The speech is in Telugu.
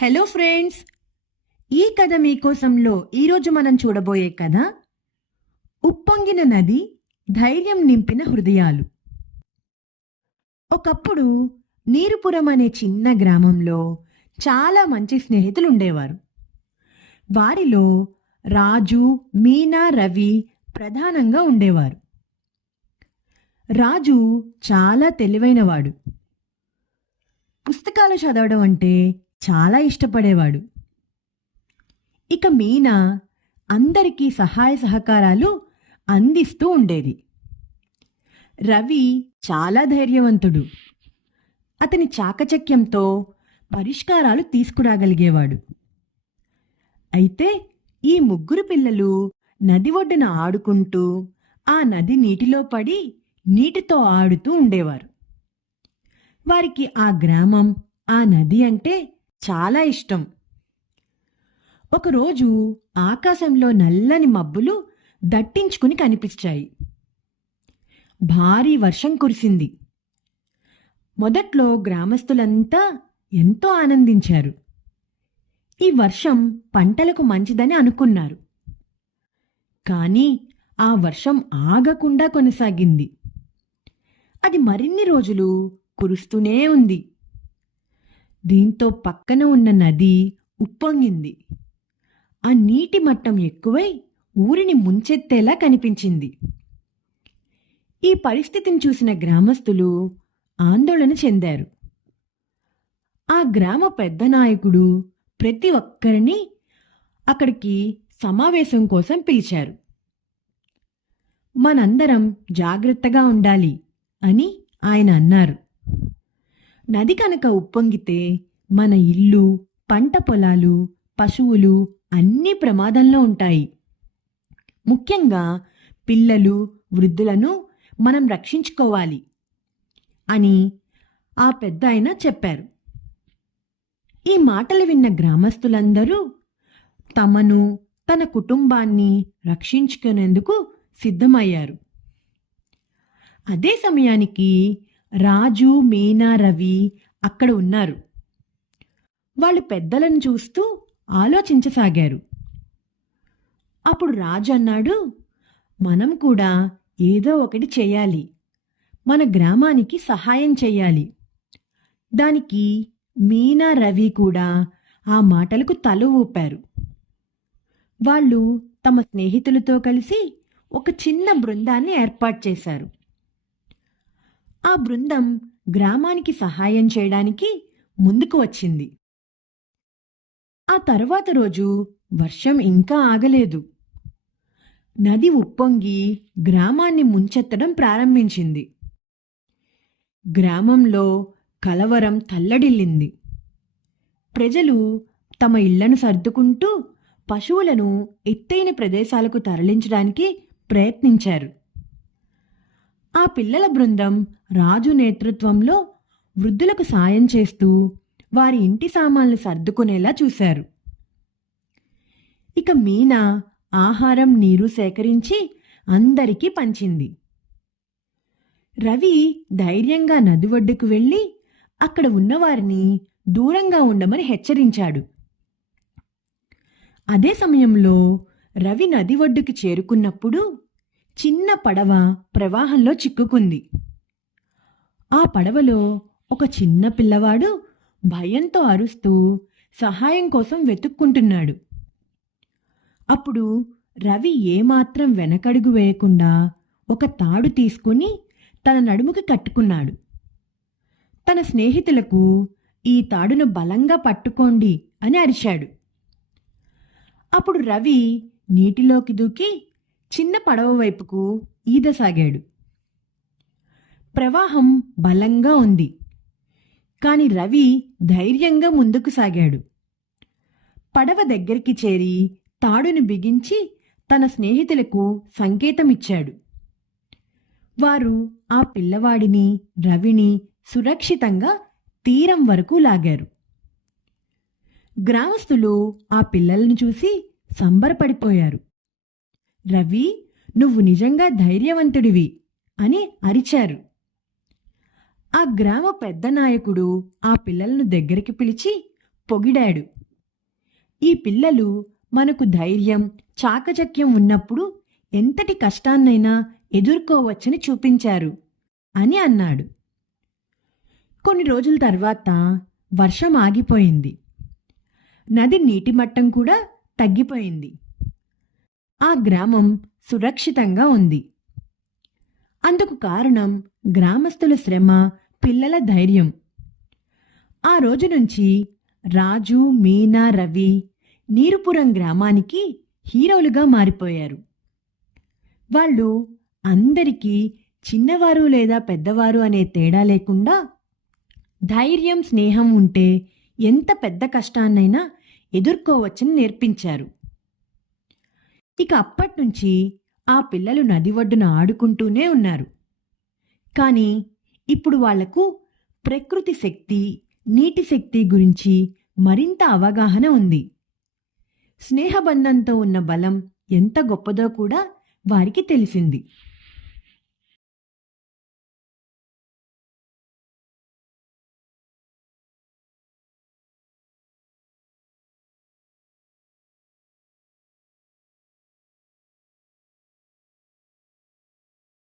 హలో ఫ్రెండ్స్, ఈ కథ మీకోసంలో ఈరోజు మనం చూడబోయే కథ ఉప్పొంగిన నది, ధైర్యం నింపిన హృదయాలు. ఒకప్పుడు నీరుపురం అనే చిన్న గ్రామంలో చాలా మంచి స్నేహితులు ఉండేవారు. వారిలో రాజు, మీనా, రవి ప్రధానంగా ఉండేవారు. రాజు చాలా తెలివైనవాడు. పుస్తకాలు చదవడం అంటే చాలా ఇష్టపడేవాడు. ఇక మీనా అందరికీ సహాయ సహకారాలు అందిస్తూ ఉండేది. రవి చాలా ధైర్యవంతుడు. అతని చాకచక్యంతో పరిష్కారాలు తీసుకురాగలిగేవాడు. అయితే ఈ ముగ్గురు పిల్లలు నది ఒడ్డున ఆడుకుంటూ ఆ నది నీటిలో పడి నీటితో ఆడుతూ ఉండేవారు. వారికి ఆ గ్రామం, ఆ నది అంటే చాలా ఇష్టం. ఒకరోజు ఆకాశంలో నల్లని మబ్బులు దట్టించుకుని కనిపించాయి. భారీ వర్షం కురిసింది. మొదట్లో గ్రామస్తులంతా ఎంతో ఆనందించారు. ఈ వర్షం పంటలకు మంచిదని అనుకున్నారు. కానీ ఆ వర్షం ఆగకుండా కొనసాగింది. అది మరిన్ని రోజులు కురుస్తూనే ఉంది. దీంతో పక్కన ఉన్న నది ఉప్పొంగింది. ఆ నీటి మట్టం ఎక్కువై ఊరిని ముంచెత్తేలా కనిపించింది. ఈ పరిస్థితిని చూసిన గ్రామస్తులు ఆందోళన చెందారు. ఆ గ్రామ పెద్ద నాయకుడు ప్రతి ఒక్కరిని అక్కడికి సమావేశం కోసం పిలిచారు. మనందరం జాగ్రత్తగా ఉండాలి అని ఆయన అన్నారు. నది కనుక ఉప్పొంగితే మన ఇల్లు, పంట పొలాలు, పశువులు అన్నీ ప్రమాదంలో ఉంటాయి. ముఖ్యంగా పిల్లలు, వృద్ధులను మనం రక్షించుకోవాలి అని ఆ పెద్దాయన చెప్పారు. ఈ మాటలు విన్న గ్రామస్తులందరూ తమను, తన కుటుంబాన్ని రక్షించుకునేందుకు సిద్ధమయ్యారు. అదే సమయానికి రాజు, మీనా, రవి అక్కడ ఉన్నారు. వాళ్ళు పెద్దలను చూస్తూ ఆలోచించసాగారు. అప్పుడు రాజు అన్నాడు, మనం కూడా ఏదో ఒకటి చేయాలి. మన గ్రామానికి సహాయం చెయ్యాలి. దానికి మీనా, రవి కూడా ఆ మాటలకు తల ఊపారు. వాళ్ళు తమ స్నేహితులతో కలిసి ఒక చిన్న బృందాన్ని ఏర్పాటు చేశారు. ఆ బృందం గ్రామానికి సహాయం చేయడానికి ముందుకు వచ్చింది. ఆ తరువాత రోజు వర్షం ఇంకా ఆగలేదు. నది ఉప్పొంగి గ్రామాన్ని ముంచెత్తడం ప్రారంభించింది. గ్రామంలో కలవరం తల్లడిల్లింది. ప్రజలు తమ ఇళ్లను సర్దుకుంటూ పశువులను ఎత్తైన ప్రదేశాలకు తరలించడానికి ప్రయత్నించారు. ఆ పిల్లల బృందం రాజు నేతృత్వంలో వృద్ధులకు సాయం చేస్తూ వారి ఇంటి సామాన్లు సర్దుకునేలా చూశారు. ఇక మీనా ఆహారం, నీరు సేకరించి అందరికీ పంచింది. రవి ధైర్యంగా నది ఒడ్డుకు వెళ్ళి అక్కడ ఉన్నవారిని దూరంగా ఉండమని హెచ్చరించాడు. అదే సమయంలో రవి నది ఒడ్డుకి చేరుకున్నప్పుడు చిన్న పడవ ప్రవాహంలో చిక్కుకుంది. ఆ పడవలో ఒక చిన్న పిల్లవాడు భయంతో అరుస్తూ సహాయం కోసం వెతుక్కుంటున్నాడు. అప్పుడు రవి ఏమాత్రం వెనకడుగు వేయకుండా ఒక తాడు తీసుకుని తన నడుముకి కట్టుకున్నాడు. తన స్నేహితులకు ఈ తాడును బలంగా పట్టుకోండి అని అరిచాడు. అప్పుడు రవి నీటిలోకి దూకి చిన్న పడవ వైపుకు ఈదసాగాడు. ప్రవాహం బలంగా ఉంది. కాని రవి ధైర్యంగా ముందుకు సాగాడు. పడవ దగ్గరికి చేరి తాడును బిగించి తన స్నేహితులకు సంకేతమిచ్చాడు. వారు ఆ పిల్లవాడిని, రవిని సురక్షితంగా తీరం వరకు లాగారు. గ్రామస్తులు ఆ పిల్లలను చూసి సంబరపడిపోయారు. రవి, నువ్వు నిజంగా ధైర్యవంతుడివి అని అరిచారు. ఆ గ్రామ పెద్ద నాయకుడు ఆ పిల్లలను దగ్గరికి పిలిచి పొగిడాడు. ఈ పిల్లలు మనకు ధైర్యం, చాకచక్యం ఉన్నప్పుడు ఎంతటి కష్టాన్నైనా ఎదుర్కోవచ్చని చూపించారు అని అన్నాడు. కొన్ని రోజుల తర్వాత వర్షం ఆగిపోయింది. నది నీటి మట్టం కూడా తగ్గిపోయింది. ఆ గ్రామం సురక్షితంగా ఉంది. అందుకు కారణం గ్రామస్తుల శ్రమ, పిల్లల ధైర్యం. ఆ రోజు నుంచి రాజు, మీనా, రవి నీరుపురం గ్రామానికి హీరోలుగా మారిపోయారు. వాళ్ళు అందరికీ చిన్నవారు లేదా పెద్దవారు అనే తేడా లేకుండా ధైర్యం, స్నేహం ఉంటే ఎంత పెద్ద కష్టాన్నైనా ఎదుర్కోవచ్చని నేర్పించారు. ఇక అప్పట్నుంచి ఆ పిల్లలు నది ఒడ్డున ఆడుకుంటూనే ఉన్నారు. కానీ ఇప్పుడు వాళ్లకు ప్రకృతి శక్తి, నీటి శక్తి గురించి మరింత అవగాహన ఉంది. స్నేహబంధంతో ఉన్న బలం ఎంత గొప్పదో కూడా వారికి తెలిసింది.